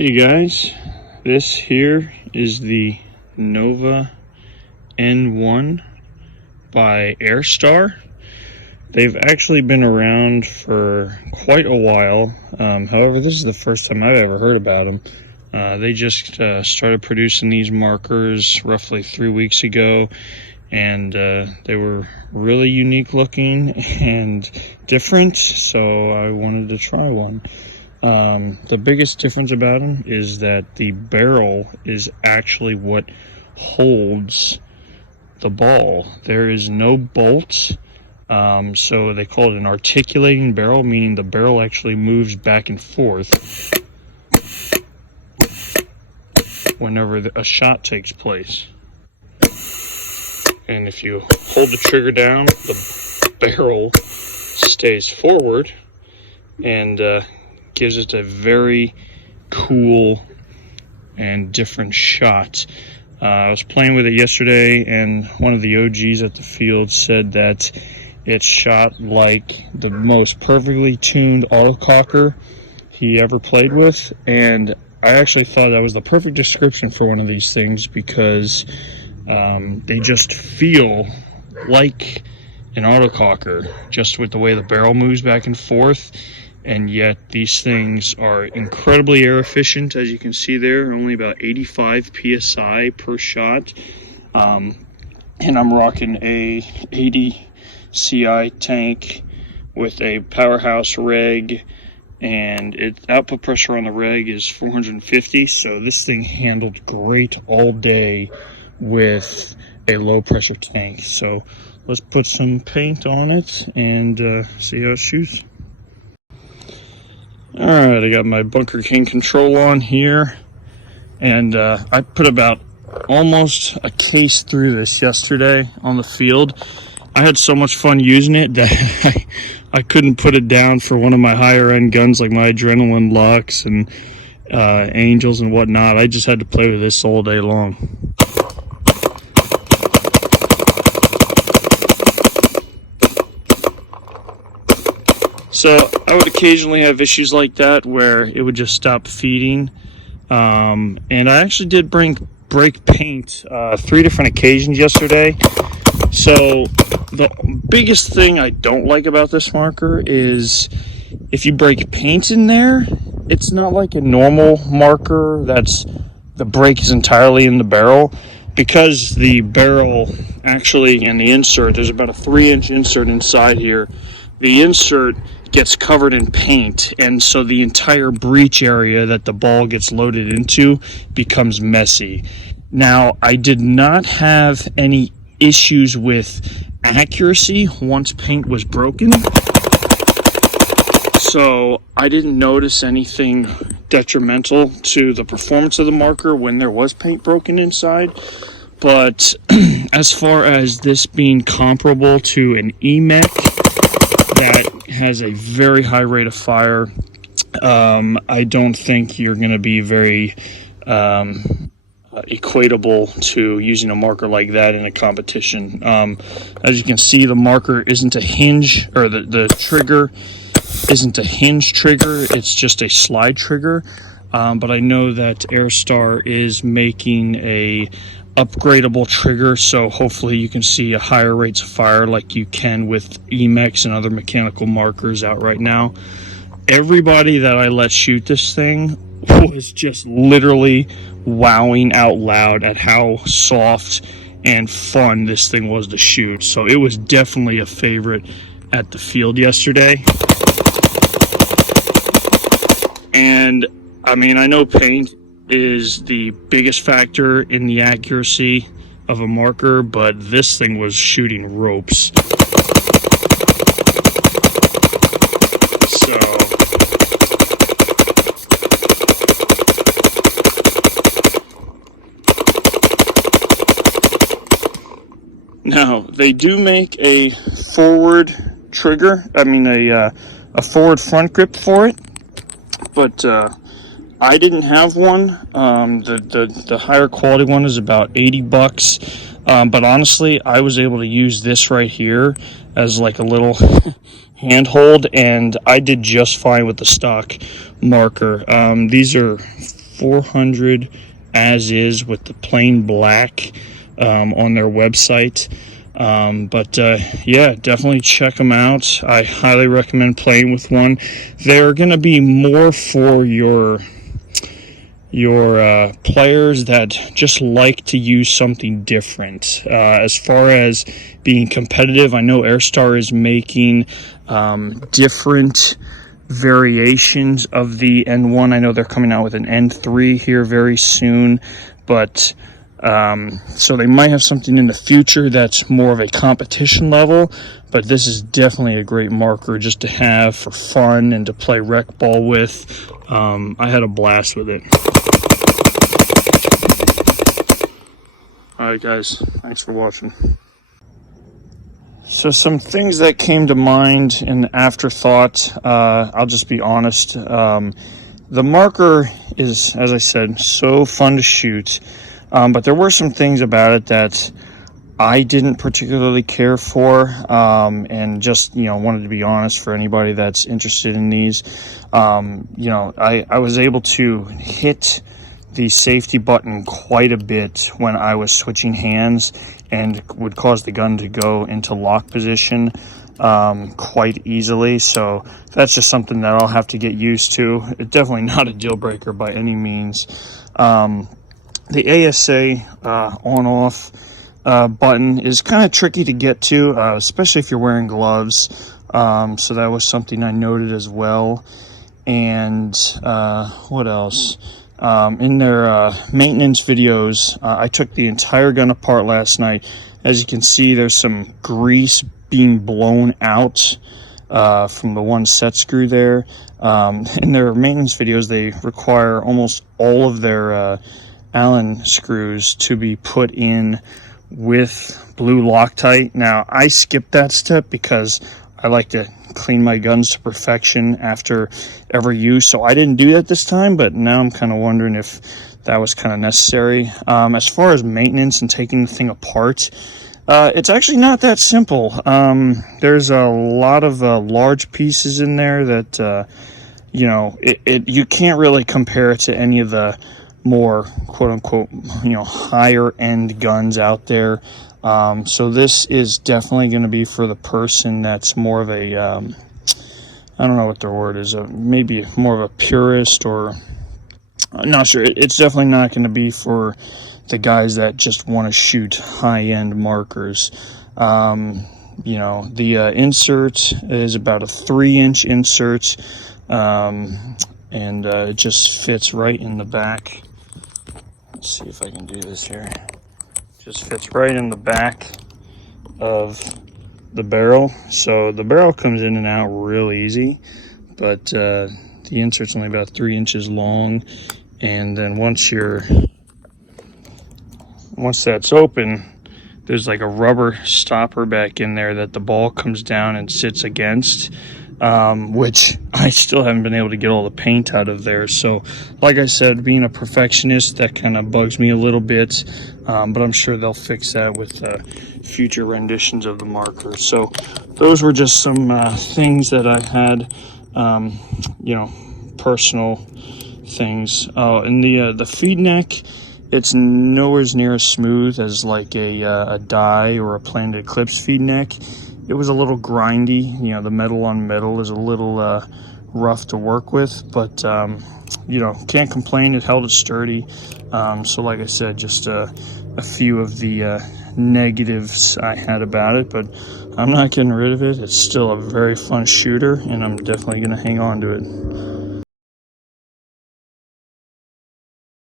Hey guys, this here is the Nova N1 by AirStar. They've actually been around for quite a while. However, this is the first time I've ever heard about them. They just started producing these markers roughly 3 weeks ago, and they were really unique looking and different, so I wanted to try one. The biggest difference about them is that the barrel is actually what holds the ball. There is no bolt, so they call it an articulating barrel, meaning the barrel actually moves back and forth whenever a shot takes place. And if you hold the trigger down, the barrel stays forward and gives it a very cool and different shot. I was playing with it yesterday, and one of the OGs at the field said that it shot like the most perfectly tuned autococker he ever played with, and I actually thought that was the perfect description for one of these things, because they just feel like an autococker, just with the way the barrel moves back and forth. And yet these things are incredibly air efficient. As you can see there, only about 85 psi per shot. And I'm rocking a 80 CI tank with a powerhouse reg, and its output pressure on the reg is 450, so this thing handled great all day with a low pressure tank. So let's put some paint on it and see how it shoots. Alright, I got my Bunker King control on here, and I put about almost a case through this yesterday on the field. I had so much fun using it that I couldn't put it down for one of my higher end guns like my Adrenaline Lux and Angels and whatnot. I just had to play with this all day long. So I would occasionally have issues like that where it would just stop feeding. And I actually did break paint 3 different occasions yesterday. So the biggest thing I don't like about this marker is if you break paint in there, it's not like a normal marker that's the break is entirely in the barrel, because the barrel actually, and the insert, there's about a 3-inch insert inside here. The insert gets covered in paint, and so the entire breech area that the ball gets loaded into becomes messy. Now, I did not have any issues with accuracy once paint was broken, so I didn't notice anything detrimental to the performance of the marker when there was paint broken inside. But as far as this being comparable to an EMEC that has a very high rate of fire, I don't think you're going to be very equatable to using a marker like that in a competition. As you can see, the marker isn't a hinge, or the trigger isn't a hinge trigger, it's just a slide trigger. But I know that AirStar is making a upgradable trigger, so hopefully you can see a higher rates of fire like you can with EMEX and other mechanical markers out right now. Everybody that I let shoot this thing was just literally wowing out loud at how soft and fun this thing was to shoot. So it was definitely a favorite at the field yesterday. And I mean, I know paint is the biggest factor in the accuracy of a marker, but this thing was shooting ropes. So now they do make a forward trigger, a forward front grip for it, but I didn't have one. The higher quality one is about $80, but honestly, I was able to use this right here as like a little handhold, and I did just fine with the stock marker. These are 400 as is with the plain black on their website. Yeah, definitely check them out. I highly recommend playing with one. They're going to be more for your players that just like to use something different. As far as being competitive, I know AirStar is making different variations of the N1. I know they're coming out with an N3 here very soon, but so they might have something in the future that's more of a competition level, but this is definitely a great marker just to have for fun and to play rec ball with. I had a blast with it. Alright guys, thanks for watching. So some things that came to mind in afterthought, I'll just be honest. The marker is, as I said, so fun to shoot. But there were some things about it that I didn't particularly care for, and just, wanted to be honest for anybody that's interested in these. I was able to hit the safety button quite a bit when I was switching hands, and would cause the gun to go into lock position quite easily. So that's just something that I'll have to get used to. It's definitely not a deal breaker by any means. The ASA on-off button is kind of tricky to get to, especially if you're wearing gloves. So that was something I noted as well. And what else? In their maintenance videos, I took the entire gun apart last night. As you can see, there's some grease being blown out from the one set screw there. In their maintenance videos, they require almost all of their Allen screws to be put in with blue Loctite. Now, I skipped that step because I like to clean my guns to perfection after every use, so I didn't do that this time, but now I'm kind of wondering if that was kind of necessary. As far as maintenance and taking the thing apart, it's actually not that simple. There's a lot of large pieces in there that you can't really compare it to any of the more quote-unquote higher end guns out there. So this is definitely going to be for the person that's more of a I don't know what their word is, maybe more of a purist, or I'm not sure. It's definitely not going to be for the guys that just want to shoot high-end markers. The insert is about a 3-inch insert, and it just fits right in the back. Let's see if I can do this here. Just fits right in the back of the barrel. So the barrel comes in and out real easy, but the insert's only about 3 inches long. And then once that's open, there's like a rubber stopper back in there that the ball comes down and sits against, which I still haven't been able to get all the paint out of there. So like I said, being a perfectionist, that kind of bugs me a little bit, but I'm sure they'll fix that with future renditions of the marker. So those were just some things that I had, personal things. And the feed neck, it's nowhere near as smooth as like a die or a Planet Eclipse feed neck. It was a little grindy. The metal on metal is a little rough to work with, but can't complain. It held it sturdy. So like I said, just a few of the negatives I had about it, but I'm not getting rid of it. It's still a very fun shooter, and I'm definitely going to hang on to it.